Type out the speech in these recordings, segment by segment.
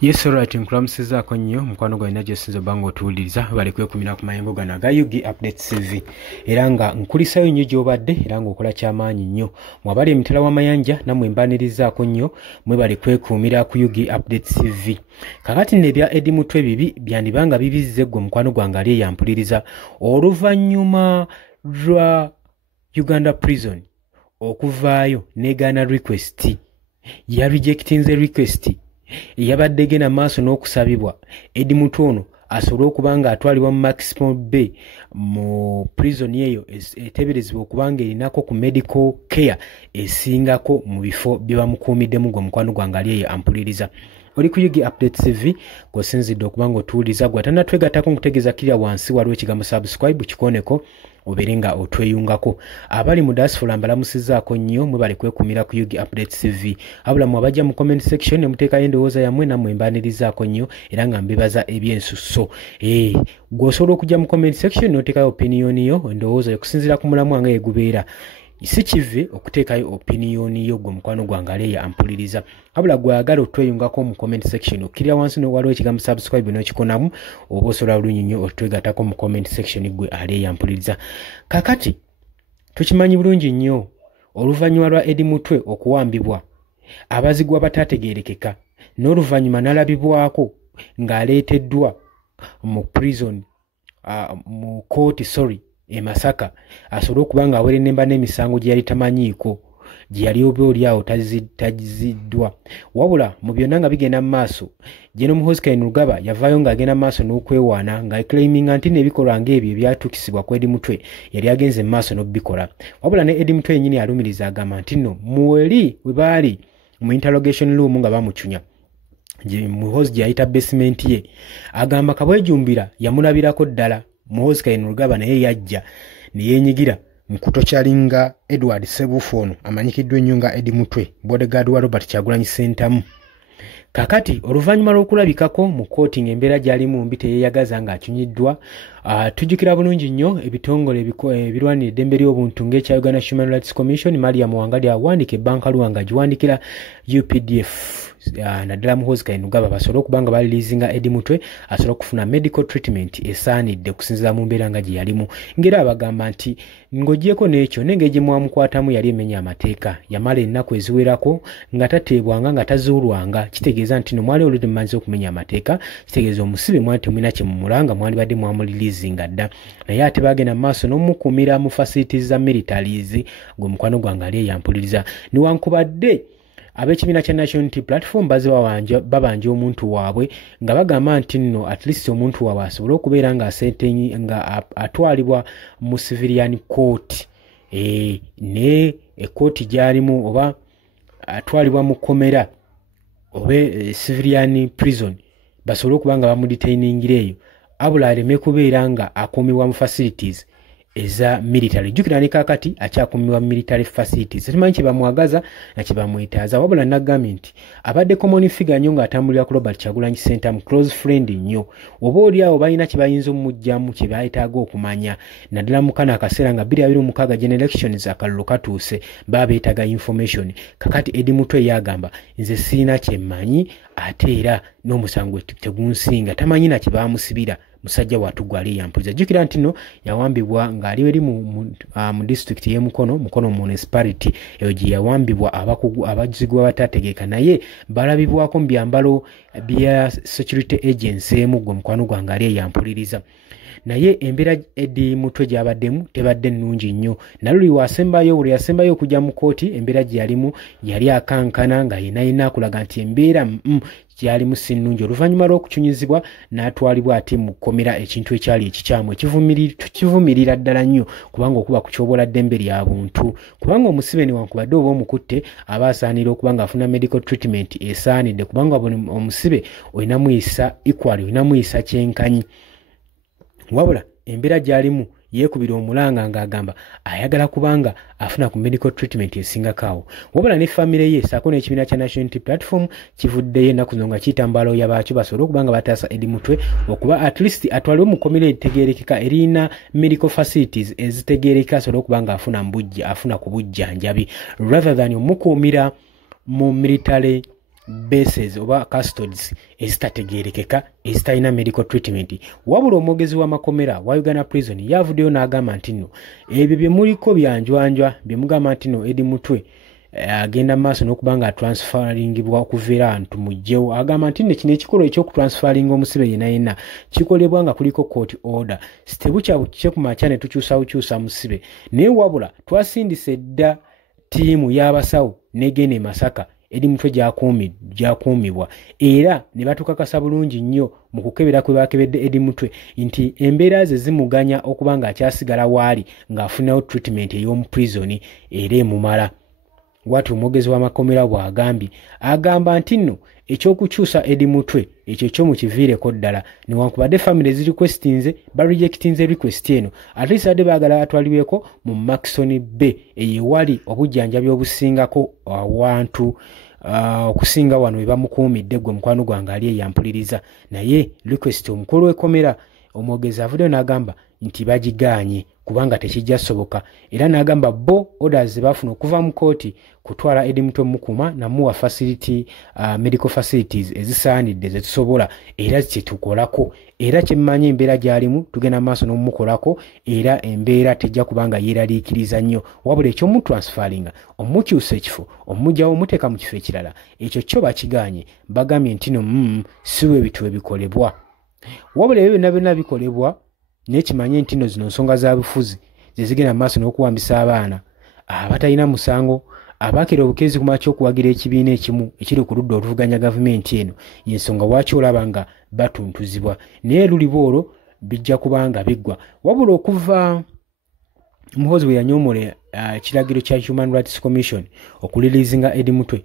Yes, alright, nkulamusizaako nnyo mukwano gwa Inajo sinzo bango otuwuliriza bali kwekumira ku mayengo gano aga Yugi Update TV era nga nkulisayo nnyo gy'obadde era ng'okola kyamaanyi nnyo mwabali emitala w'amayanja nammwe mbanirizaako nnyo mwe bali kwekuumira ku Yugi Update TV. Kakati nno ebya Eddie Mutwe bibi byandibanga bibizze ggwe mukwano gwange ali eyampuliriza oluvannyuma lwa Uganda Prison okuvaayo negaana request ya rejectinze request yabadde gena maaso n'okusabibwa Eddie Mutwe ono asobole okuba nga atwalibwa mu Maximum Bay mu prison eyo eteeberezebwa okuba nga erinako ku medical care esingako mu bifo bye bamukuumiddemu gwe mukwano gwange ali eyo ampuliriza. Oli ku Yugi Update TV gwosinzidde okuba nga otuwuliza gwe atanatwegattako nkutegeeza kirya wansi waliwo ekigambo subscribe kikoneko obeere nga otweyungako. Abali mu diaspora mbalamusizaako nnyo mwe bali kwekumira ku Yugi Update TV. Abula mu abajja mu comment section ne muteekayo endowooza yammwe nammwe mbanirizaako nnyo era nga mbebaza eby'ensusso. Gw'osobola okujja mu comment section n'oteekayo opinion yo endowooza okusinziira ku mulamu wange yegubeera. Si kive okuteekayo opinion yo gwe mukwano gwange aleeya ampuliriza. Abula gwagala otweyungako mu comment section okkirira wansi waliwo ekigambo subscribe n'okikonamu oba osobola bulungi nnyo otwegattako mu comment section gwe aleeya ampuliriza. Kakati tukimanyi bulungi nnyo oluvannyuma lwa Eddie Mutwe okuwambibwa abazigwa bataategeerekeka n'oluvannyuma n'alabibwako ng'aleeteddwa mu prison mu kooti e Masaka asobole okuba nga awere nemba n'emisango gye yali tamanyiiko gye yali obaolyawo taziddwa. Wabula mu byonna nga bigenda mu maaso Jeno Muhoozi Kainerugaba yavaayo ng'agenda mu maaso n'okwewaana nga claiminga nti n'ebikolwa ng'ebyo ebyatukisibwa ku Eddie Mutwe yali agenze mu maaso n'okubikola. Wabula ne Eddie Mutwe yennyini alumiriza agamba nti nno muweri we baali mu interrogation room nga bamucunya Muhoozi gye yayita basement ye agamba kabwejumbira yamulabirako ddala. Muhoozi Kainerugaba naye yajja ne yeenyigira mu kutokyalinga Edward Ssebuufu ono amanyikiddwa ennyo nga Eddie Mutwe bodyguard wa Robert Kyagulanyi Ssentamu. Kakati oluvannyuma lw'okulabikako mu kooti ng'embeera gy'alimu mbi teyeeyagaza ng'akyunyiddwa, tujjukira bulungi nnyo ebitongole ebirwanira eddembe ly'obuntu ng'ekya Uganda Human Rights Commission Maria Muwangali awandiika ebbankaluwa nga giwandikira UPDF naddala Muhoozi Kainerugaba basobole okuba nga baliliizinga Eddie Mutwe asobole okufuna medical treatment esaanidde okusinziira mu mbeera nga gye yalimu. Ng'era abagamba nti ng'oggyeko n'ekyo n'engeri gye mwamukwatamu yali emenya amateeka yamala ennaku eziwerako nga tateebwanga nga tazuulwanga kitegeeza nti no mwali oludde mumanyiza okumenya amateeka kitegeeza omusibe mwali temulina kye mumulanga mwali badde mwamuliliizinga dda naye ate bagenda mu maaso n'omukuumira mu facilities za militaries gwe mukwano gwange ali eyampuliriza newankubadde ab'ekibiina kya National Unity Platform baze babanja omuntu waabwe nga bagamba nti nno at least omuntu waabwe asobole okubeera nga atwalibwa mu civilian court ne ekooti gy'alimu oba atwalibwa mu komera oba civilian prison basobole okuba nga bamudetainingira eyo abula aleme kubeera nga akuumibwa mu facilities eza military. Jjukira ne kaakati akyakuumibwa mu military facilities. Tumanyi kye bamwagaza na kye bamwetaaza wabula nagambye nti abadde common figure nnyo ng'atambulira ku Robert Kyagulanyi Ssentamu close friend nnyo oba oliawo balina kye bayinza omujjamu kye beetaaga okumanya naddala mu kano akaseera nga 2026 general elections akalulu katuuse baba beetaaga information. Kakati Eddie Mutwe yagamba nze siina kye mmanyi ate era n'omusango tegunsinga tamanyi na kye bamusibira musajja watugwa ali yampuliriza. Jjukira nti no yawambibwa ng'ali eri mu district y'e Mukono municipality eyo gye yawambibwa abazigwa bataategeeka naye balabibwako mu byambalo bya security agency emu gwe mukwano gwange ali yampuliriza. Naye embeera Eddie Mutwe gy'abaddemu tebadde nnungi nnyo. Naluli buli yasembayo okujja mu kooti embeera gye yalimu yali akankana nga yenayina akulaga nti embeera gyalimu si nnungi. Oluvannyuma lw'okucunyizibwa n'atwalibwa ate mu kkomera ekintu ekyali ekikyamu ekivumirira ddala nnyo kubanga okuba kutyoboola ddembe lya buntu kubanga omusibe newankubadde oba omukutte aba asaanira okuba ng'afuna medical treatment esaanidde kubanga omusibe olina muyisa equally olina muyisa kyenkanyi. Wabula embeera gy'alimu yeekubira omulanga ng'agamba ayagala kubanga afuna ku medical treatment esingakaawo. Wabula ne famire ye saako n'ekibiina kya National Unity Platform kivuddeyo ennaku zino nga kiyita mbaalo baakyo basobole okuba nga bataasa Eddie Mutwe okuba at least atwalibwe mu kkomera eritegeerekeka erina medical facilities ezitegeerekeka asobole okuba nga afuna ku bujjanjabi rather than omukuumira mu military bases oba custodies ezitategeerekeka ezitalina medical treatment. Wabula omwogezi w'amakomera wa Uganda Prison yavuddeyo n'agamba nti nno ebyo bye muliko byanjwanjwa bye mugamba nti nno Eddie Mutwe agenda maaso n'okuba nga transferringibwa okuveera abantu mujjewo. Agamba nti nno kino ekikolwa ekyokutransferinga omusibe yenna kikolebwa nga kuliko court order. Sitebukya bukyuse ku makya ne tukyusa musibe. Naye wabula twasindise dda ttiimu y'abasawo n'egenda e Masaka Eddie Mutwe gyakuumibwa era ne batukakasa bulungi nnyo mu kukebera kwe bakebedde Eddie Mutwe nti embeera ze zimuganya okuba ng'akyasigala waali ng'afunirawo treatment ey'omu prison era emumala. Watu omwogezi w'amakomera bw'agambye agamba nti nno ekyokukyusa Eddie Mutwe ekyo kyo mukiviireko ddala newankubadde family zirikwesinze barejectinze request eno ate isadde baagala atwalibweko mu Maxon Bay eyewali obujjanjabi obusingako awantu okusinga wano we bamukuumidde gwe mukwano gwange ali eyampuliriza. Naye request omukulu w'ekkomera omwogezi avuddeyo n'agamba nti bagiganye kubanga tekijja soboka era n'agamba bo orders ze bafuna okuva mu kooti kutwala Eddie Mutwe mukuma namuwa facility medical facilities ezisaanidde ze tusobola era kyetukolako era kyemmanyi embeera gy'alimu tugenda maaso n'omumukolako era embeera tejja kubanga yeeraliikiriza nnyo wabula ekyomutransferinga omukyusa ekifo omugyawo omuteeka mu kifo ekirala ekyo kyo bakiganye bagambye nti no siwe bitu ebikolebwa wabula ebyo byonna bikolebwa nekimanye nti no zino nsonga za bufuzi zezigenda maaso n'okuwambisa abaana abatalina musango abakira obukezi kumakya okuwagira ekibiina ekimu ekiri ku ludda oluvuganya gavumenti eno y'ensonga lwaki olaba nga batuntuzibwa naye luliba olwo bijja kubanga biggwa wabula okuva muhozi we yanyoomole ekiragiro kya Human Rights Commission okulirizinga Eddie Mutwe.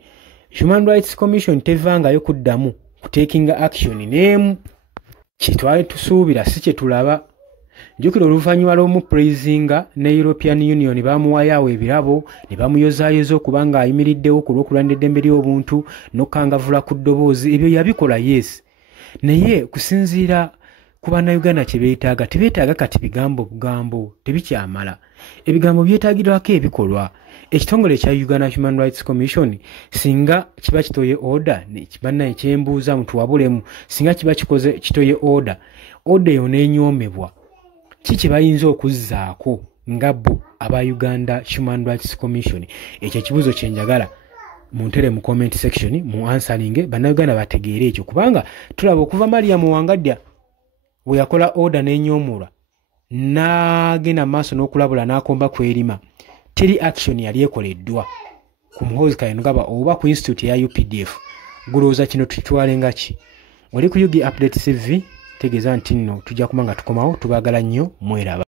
Human Rights Commission tevangayo kuddamu kutekinga action n'emu kitwale tusuubira si kye tulaba. Njukira oluvannyuma lw'omupraisinga ne European Union bamuwaayo ebirabo ne bamuyozaayoza okuba ng'ayimiriddewo ku lw'okulwanira eddembe ly'obuntu n'okukangavula ku ddoboozi ebyo yabikola yes naye kusinziira ku bannayuganda kye beetaaga tebeetaaga kati bigambo tebikyamala ebigambo byetaagirwako ebikolwa. Ekitongole ekya Uganda Human Rights Commission singa kiba kitoye order nekibanna ekyembuuza mutuwabulemu singa kiba kitoye order eyo n'enyoomebwa kiki bayinza okuzzaako nga bo aba Uganda Human Rights Commission. Ekyo ekibuuzo kyenjagala muntere mu comment section mu answering bannayuganda bategeere ekyo kubanga tulaba okuva Mariam Wangadya we yakola order n'enyoomulwa n'agenda maaso n'okulabula n'akomba kwerima teri action yali ekoleddwa ku Muhoozi Kayinugaba oba ku institute ya UPDF. Gulowooza kino tukitwalenga ki? Oli ku UG Update TV tegeeza nti nno tujja kumanga tukomawo tubaagala nnyo mweraba.